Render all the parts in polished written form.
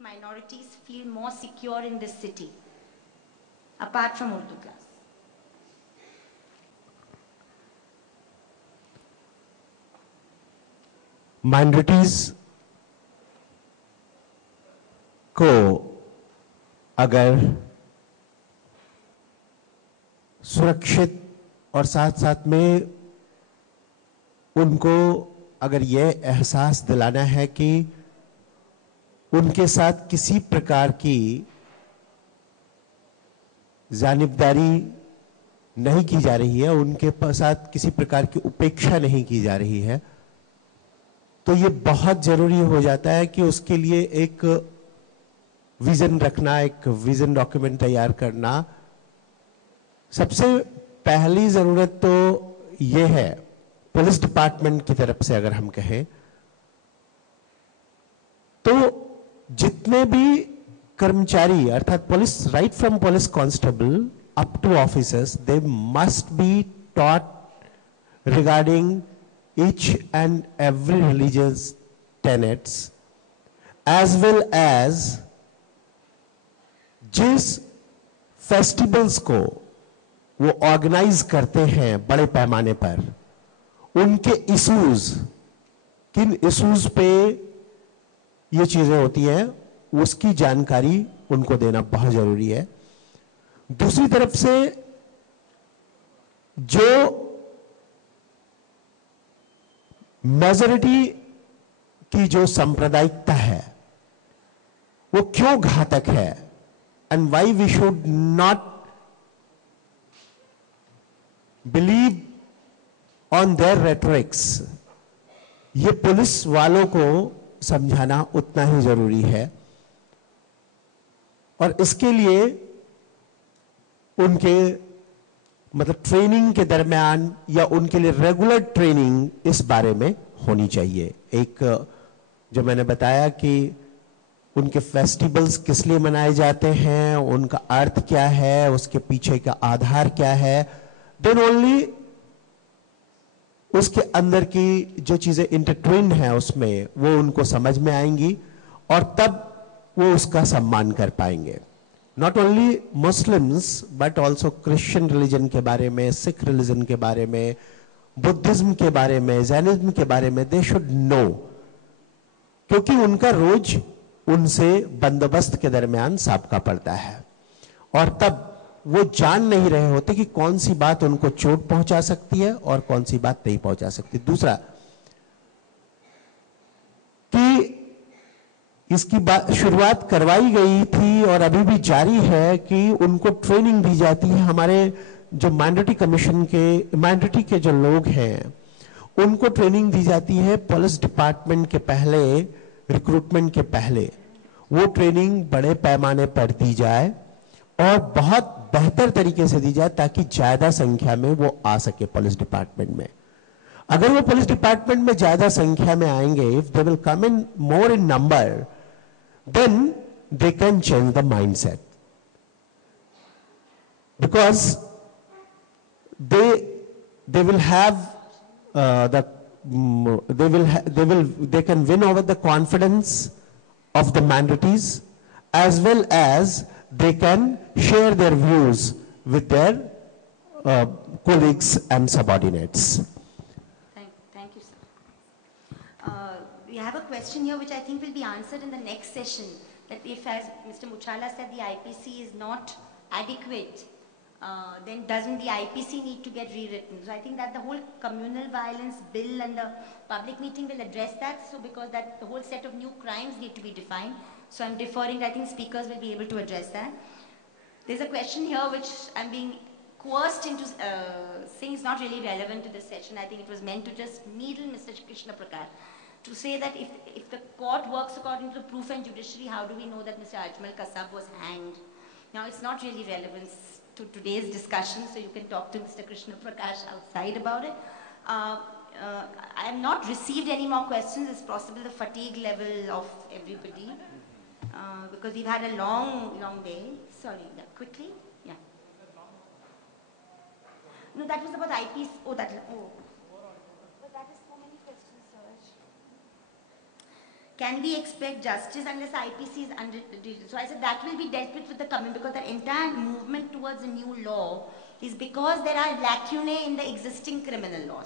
make minorities feel more secure in this city, apart from Urdu class? Minorities को अगर सुरक्षित और साथ साथ में उनको अगर ये एहसास दिलाना है कि उनके साथ किसी प्रकार की जानिबदारी नहीं की जा रही है, उनके साथ किसी प्रकार की उपेक्षा नहीं की जा रही है, तो ये बहुत जरूरी हो जाता है कि उसके लिए एक विजन रखना, एक विजन डॉक्यूमेंट तैयार करना। सबसे पहली जरूरत तो ये है पुलिस डिपार्टमेंट की तरफ से, अगर हम कहें तो जितने भी कर्मचारी अर्थात police, right from police constable up to officers, they must be taught regarding each and every religious tenets, as well as जिस फेस्टिवल्स को वो ऑर्गेनाइज करते हैं बड़े पैमाने पर, उनके इश्यूज, किन इश्यूज पे ये चीजें होती हैं, उसकी जानकारी उनको देना बहुत जरूरी है। दूसरी तरफ से जो मेजॉरिटी की जो सांप्रदायिकता है वो क्यों घातक है, and why we should not believe on their rhetorics, ये पुलिस वालों को समझाना उतना ही जरूरी है। और इसके लिए उनके मतलब ट्रेनिंग के दरमियान या उनके लिए रेगुलर ट्रेनिंग इस बारे में होनी चाहिए। एक जो मैंने बताया कि उनके फेस्टिवल्स किस लिए मनाए जाते हैं, उनका अर्थ क्या है, उसके पीछे का आधार क्या है, देन ओनली उसके अंदर की जो चीजें इंटरट्विन्ड हैं उसमें वो उनको समझ में आएंगी और तब वो उसका सम्मान कर पाएंगे। Not only Muslims but also Christian religion के बारे में, सिख रिलीजन के बारे में, बुद्धिज्म के बारे में, जैनिज्म के बारे में दे शुड नो, क्योंकि उनका रोज उनसे बंदोबस्त के दरमियान साबका पड़ता है और तब वो जान नहीं रहे होते कि कौन सी बात उनको चोट पहुंचा सकती है और कौन सी बात नहीं पहुंचा सकती। दूसरा कि इसकी बात शुरुआत करवाई गई थी और अभी भी जारी है कि उनको ट्रेनिंग दी जाती है। हमारे जो माइनॉरिटी कमीशन के, माइनॉरिटी के जो लोग हैं उनको ट्रेनिंग दी जाती है पुलिस डिपार्टमेंट के पहले, रिक्रूटमेंट के पहले। वो ट्रेनिंग बड़े पैमाने पर दी जाए और बहुत बेहतर तरीके से दी जाए ताकि ज्यादा संख्या में वो आ सके पुलिस डिपार्टमेंट में। अगर वो पुलिस डिपार्टमेंट में ज्यादा संख्या में आएंगे, if they will come in more in number, then they can change the mindset, because they will have they can win over the confidence of the minorities, as well as they can share their views with their colleagues and subordinates. Thank you, sir. We have a question here which I think will be answered in the next session, that if, as Mr. Muchala said, the IPC is not adequate, then doesn't the IPC need to get rewritten? So I think that the whole communal violence bill and the public meeting will address that, so because that the whole set of new crimes need to be defined. So I'm deferring, I think speakers will be able to address that. There's a question here which I'm being coerced into saying is not really relevant to this session. I think it was meant to just needle Mr. Krishna Prakash, to say that if the court works according to the proof and judiciary, how do we know that Mr. Ajmal Kasab was hanged? Now, it's not really relevant to today's discussion, so you can talk to Mr. Krishna Prakash outside about it. I have not received any more questions. It's possible the fatigue level of everybody, because we've had a long, long day. Sorry, yeah, quickly, yeah. No, that was about IPs. But that is so many questions, Suraj. can we expect justice unless IPC is under? So I said that will be dealt with the coming, because the entire movement towards a new law is because there are lacunae in the existing criminal law.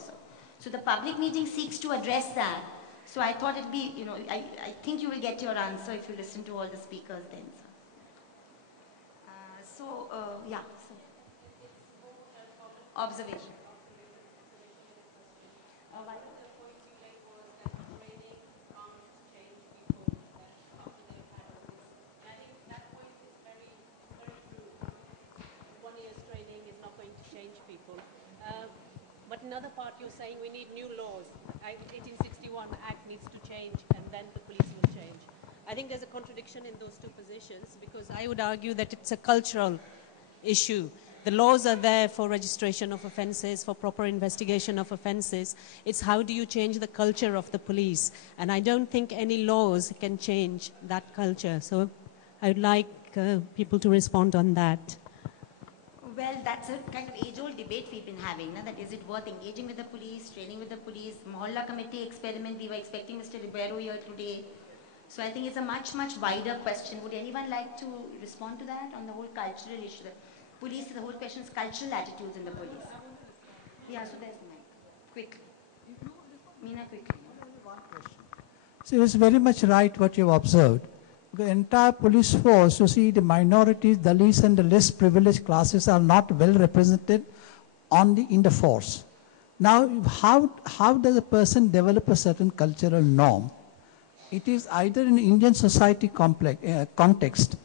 So the public meeting seeks to address that. So I thought it'd be, I think you will get your answer if you listen to all the speakers then, sir. Yeah, so. Observation. But another part you're saying we need new laws. 1861 Act needs to change and then the police will change. I think there's a contradiction in those two positions, because I would argue that it's a cultural issue. The laws are there for registration of offences, for proper investigation of offences. It's how do you change the culture of the police? And I don't think any laws can change that culture. So I would like people to respond on that. Well, that's a kind of age-old debate we've been having, that is it worth engaging with the police, training with the police, Mohalla committee experiment, we were expecting Mr. Ribeiro here today. So I think it's a much, much wider question. Would anyone like to respond to that on the whole cultural issue? The police, the whole question is cultural attitudes in the police. Yeah, so there's Mike. Quick. Meena, quickly. So it's very much right what you've observed. The entire police force, you see the minorities, the least and the less privileged classes are not well represented in the force. Now, how does a person develop a certain cultural norm? It is either in Indian society context.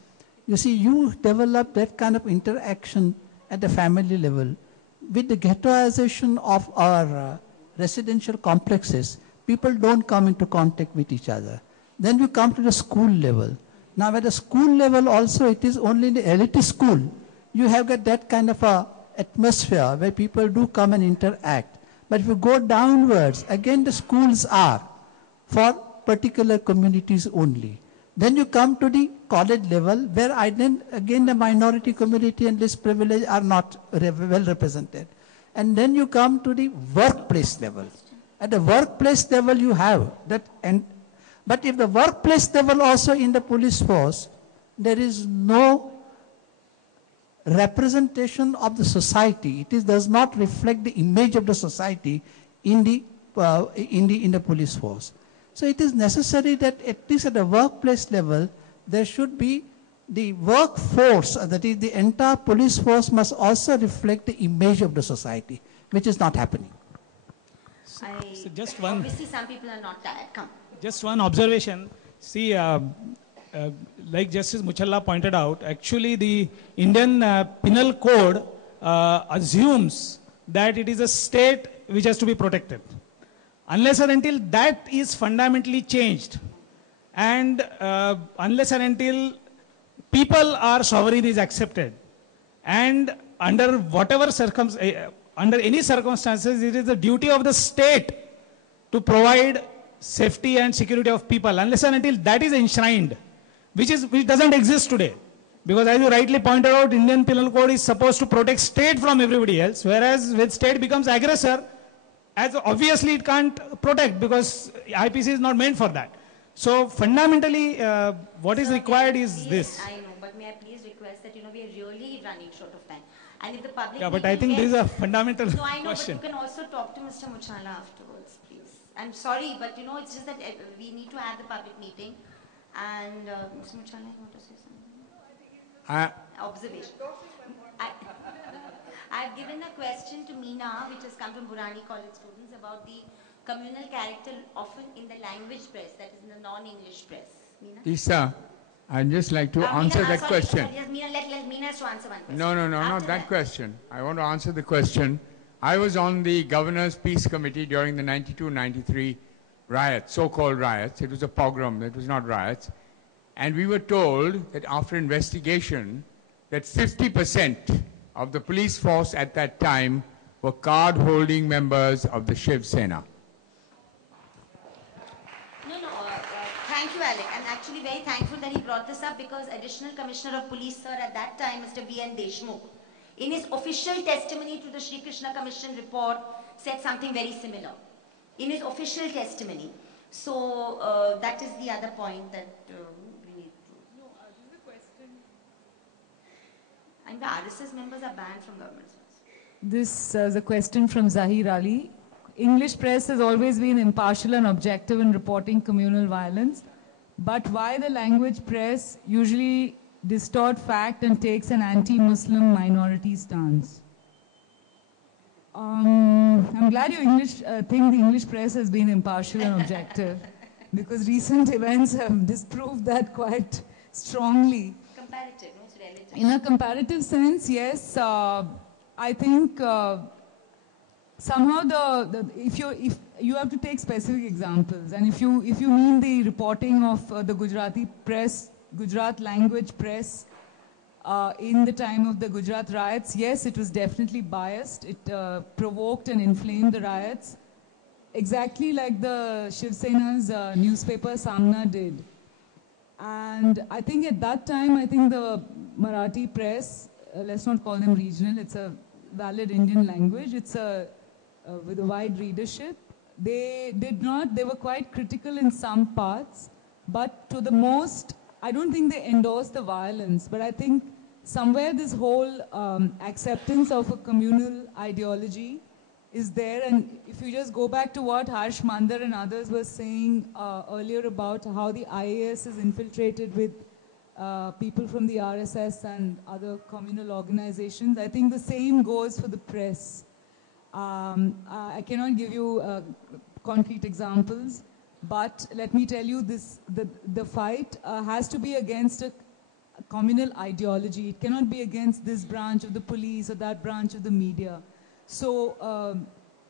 You see, you develop that kind of interaction at the family level. With the ghettoization of our residential complexes, people don't come into contact with each other. Then you come to the school level. Now at the school level also, it is only in the elite school. You have got that kind of a atmosphere where people do come and interact. But if you go downwards, again the schools are for particular communities only. Then you come to the college level where again the minority community and less privilege are not well represented. And then you come to the workplace level. At the workplace level you have that. But if the workplace level also in the police force, there is no representation of the society. It does not reflect the image of the society in the police force. So it is necessary that at least at the workplace level, there should be the workforce, that is the entire police force must also reflect the image of the society, which is not happening. So just one. Obviously, some people are not tired. Come. Just one observation. See, like Justice Muchalla pointed out, actually the Indian Penal Code assumes that it is a state which has to be protected. Unless and until that is fundamentally changed, and unless and until people are sovereign is accepted, and under whatever under any circumstances, it is the duty of the state to provide safety and security of people, unless and until that is enshrined, which doesn't exist today. Because as you rightly pointed out, Indian Penal Code is supposed to protect state from everybody else, whereas when state becomes aggressor, as obviously it can't protect because IPC is not meant for that. So fundamentally, what is required is this. I know, but may I please request that, we are really running short of time. And if the public... Yeah, but I think this is a fundamental No, I know, question. but you can also talk to Mr. Muchalla afterwards, please. I'm sorry, but it's just that we need to have the public meeting. And Mr. Muchalla, you want to say something? Observation. I've given a question to Meena, which has come from Burani College students, about the communal character often in the language press, that is in the non-English press. Meena? Isa, I'd just like to answer that question. Yes, Meena, let Meena to answer one question. No, not that question. I want to answer the question. I was on the Governor's Peace Committee during the 92-93 riots, so-called riots. It was a pogrom, it was not riots. And we were told that after investigation, that 50% of the police force at that time were card-holding members of the Shiv Sena. Thank you, Alec. I'm actually very thankful that he brought this up, because Additional Commissioner of Police, sir, at that time, Mr. V.N. Deshmukh, in his official testimony to the Sri Krishna Commission report, said something very similar. In his official testimony. So that is the other point that we need to. No, this is a question. And the RSS members are banned from government schools. This is a question from Zahir Ali. English press has always been impartial and objective in reporting communal violence, but why the language press usually distort fact and takes an anti-Muslim minority stance? I'm glad you think the English press has been impartial and objective, because recent events have disproved that quite strongly. Comparative, no? It's relative. In a comparative sense, yes. I think somehow if you have to take specific examples, and if you mean the reporting of the Gujarati press, Gujarat language press, in the time of the Gujarat riots, yes, it was definitely biased. It provoked and inflamed the riots, exactly like the Shiv Sena's newspaper Samna did. And I think at that time, I think the Marathi press, let's not call them regional, it's a valid Indian language, it's with a wide readership. They were quite critical in some parts, but to the most, I don't think they endorsed the violence, but I think somewhere this whole acceptance of a communal ideology is there. And if you just go back to what Harsh Mandar and others were saying earlier about how the IAS is infiltrated with people from the RSS and other communal organizations, I think the same goes for the press. I cannot give you concrete examples, but let me tell you this, the fight has to be against a communal ideology. It cannot be against this branch of the police or that branch of the media. So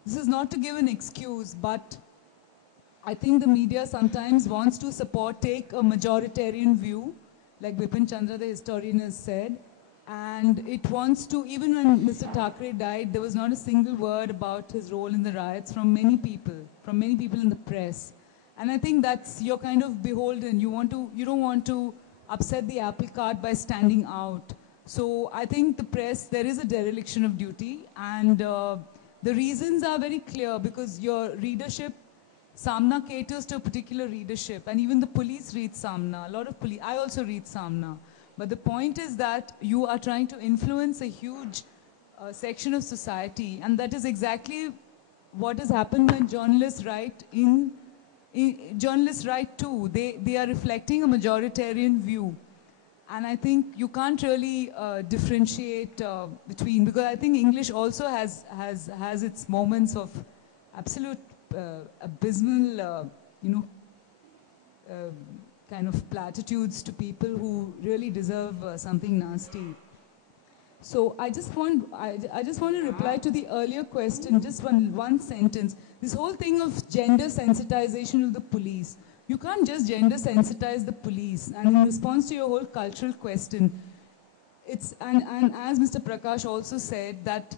this is not to give an excuse, but I think the media sometimes wants to take a majoritarian view, like Bipin Chandra, the historian, has said, and it wants to, even when Mr. Thackeray died, there was not a single word about his role in the riots from many people in the press. And I think that's, you're kind of beholden. You don't want to upset the apple cart by standing out. So I think the press, there is a dereliction of duty, and the reasons are very clear, because your readership, Samna caters to a particular readership, and even the police read Samna. A lot of police, I also read Samna. But the point is that you are trying to influence a huge section of society, and that is exactly what has happened when journalists write journalists write too. They are reflecting a majoritarian view. And I think you can't really differentiate between, because I think English also has its moments of absolute abysmal, kind of platitudes to people who really deserve something nasty. So I just want to reply to the earlier question, just one sentence. This whole thing of gender sensitization of the police. You can't just gender sensitize the police. And in response to your whole cultural question, and as Mr. Prakash also said, that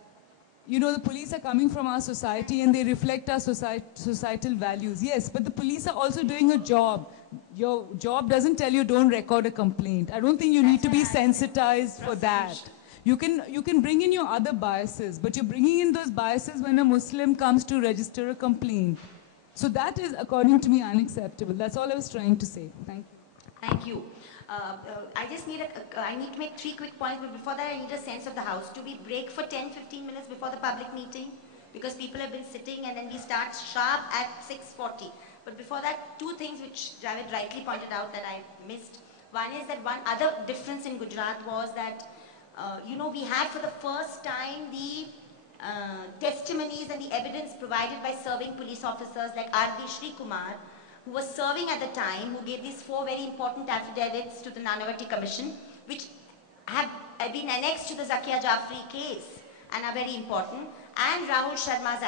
the police are coming from our society and they reflect our societal values. Yes, but the police are also doing a job. Your job doesn't tell you don't record a complaint. I don't think you need to be sensitized for that. You can bring in your other biases, but you're bringing in those biases when a Muslim comes to register a complaint. So that is, according to me, unacceptable. That's all I was trying to say. Thank you. Thank you. I need to make 3 quick points, but before that I need a sense of the house. Do we break for 10-15 minutes before the public meeting? Because people have been sitting, and then we start sharp at 6:40. But before that, 2 things which Javed rightly pointed out that I missed. One is that one other difference in Gujarat was that, we had for the first time the testimonies and the evidence provided by serving police officers like R.D. Shri Kumar, who was serving at the time, who gave these 4 very important affidavits to the Nanavati Commission, which have been annexed to the Zakia Jafri case and are very important, and Rahul Sharma's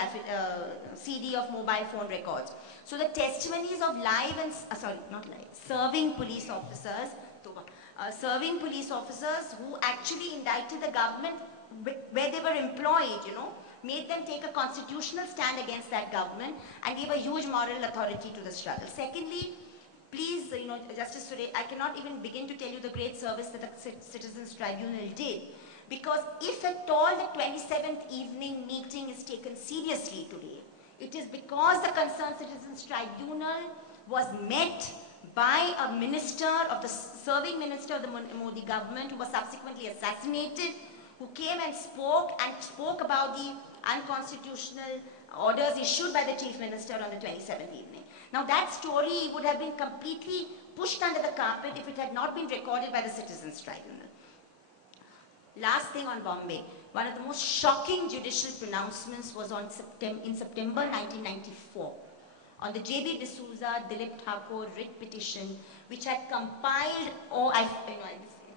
CD of mobile phone records. So the testimonies of serving police officers, who actually indicted the government where they were employed, made them take a constitutional stand against that government and gave a huge moral authority to the struggle. Secondly, please, Justice Suresh, I cannot even begin to tell you the great service that the Citizens Tribunal did, because if at all the 27th evening meeting is taken seriously today, it is because the Concerned Citizens Tribunal was met by a minister of the serving minister of the Modi government, who was subsequently assassinated, who came and spoke about the unconstitutional orders issued by the chief minister on the 27th evening. Now that story would have been completely pushed under the carpet if it had not been recorded by the Citizens Tribunal. Last thing on Bombay, one of the most shocking judicial pronouncements was in September 1994 on the J.B. D'Souza, Dilip Thakur writ petition, which had compiled,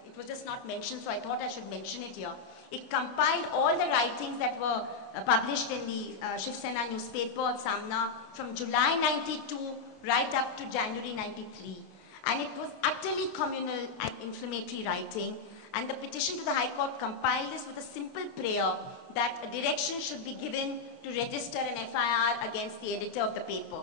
it was just not mentioned, so I thought I should mention it here. It compiled all the writings that were published in the Shiv Sena newspaper, Samna, from July 92 right up to January 93. And it was utterly communal and inflammatory writing. And the petition to the High Court compiled this with a simple prayer that a direction should be given to register an FIR against the editor of the paper.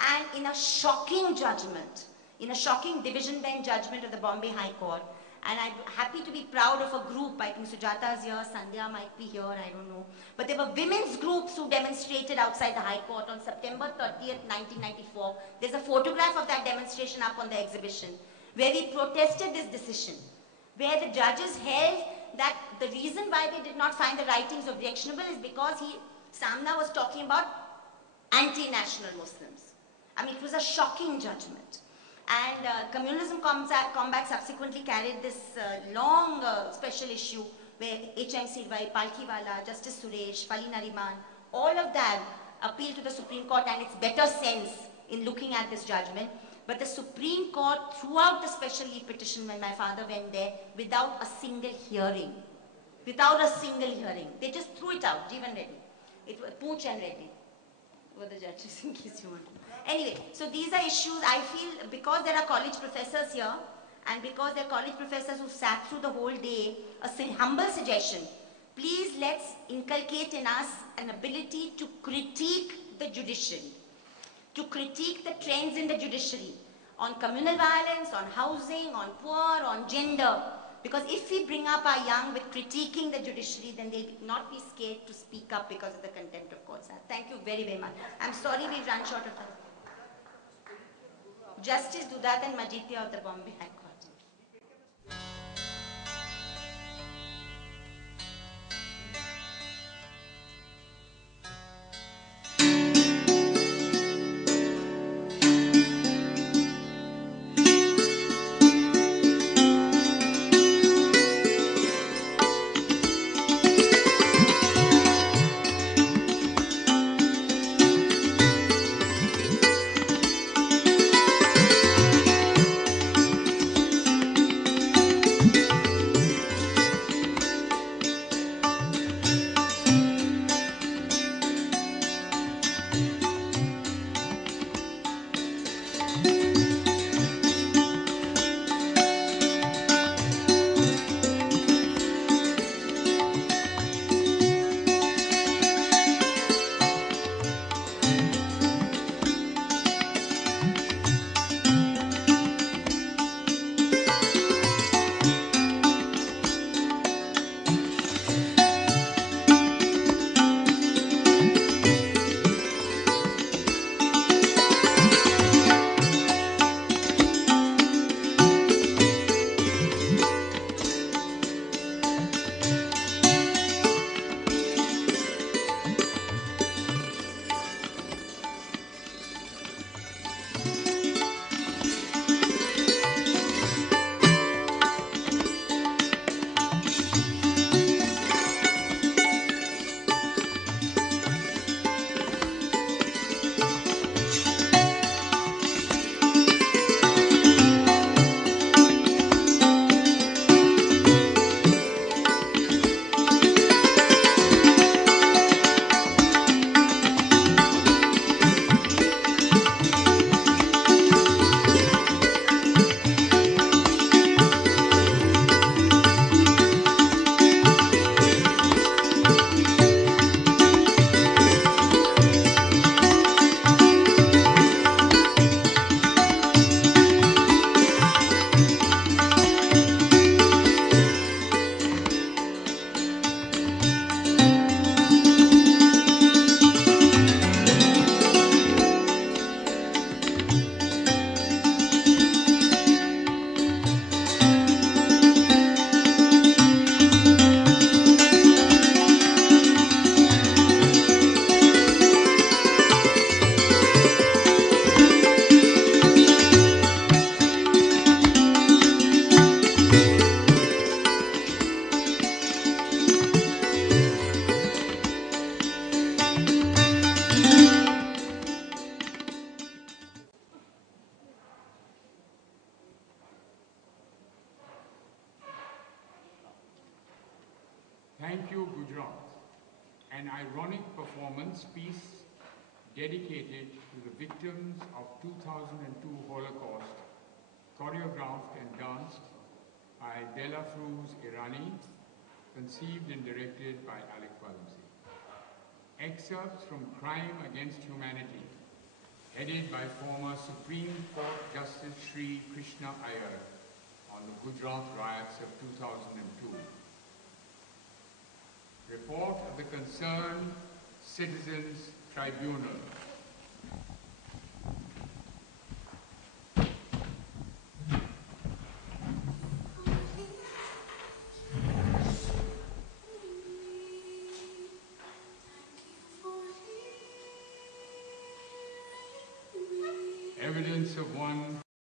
And in a shocking judgment, in a shocking division bench judgment of the Bombay High Court, and I'm happy to be proud of a group, I think Sujata is here, Sandhya might be here, I don't know. But there were women's groups who demonstrated outside the High Court on September 30th, 1994. There's a photograph of that demonstration up on the exhibition, where we protested this decision, where the judges held that the reason why they did not find the writings objectionable is because Samna was talking about anti-national Muslims. I mean, it was a shocking judgment. And Communalism Combat subsequently carried this long special issue where H.M. Sirvai, Palkhiwala, Justice Suresh, Fali Nariman, all of them appealed to the Supreme Court and its better sense in looking at this judgment. But the Supreme Court threw out the special leave petition when my father went there without a single hearing. Without a single hearing. They just threw it out, Jeevan Reddy. It was Pooch and Reddy were the judges, in case you want to. Anyway, so these are issues I feel, because there are college professors here and because there are college professors who sat through the whole day, a humble suggestion, please let's inculcate in us an ability to critique the judiciary, to critique the trends in the judiciary on communal violence, on housing, on poor, on gender. Because if we bring up our young with critiquing the judiciary, then they'll not be scared to speak up because of the contempt of courts. Thank you very, very much. I'm sorry we've run short of time. Justice Dudat Majitia of the Bombay High Court. Thank You Gujarat, an ironic performance piece dedicated to the victims of 2002 Holocaust, choreographed and danced by Dela Fruz Irani, conceived and directed by Alec Valency. Excerpts from Crime Against Humanity, headed by former Supreme Court Justice Sri Krishna Iyer on the Gujarat riots of 2002. Report of the Concerned Citizens Tribunal. Evidence of one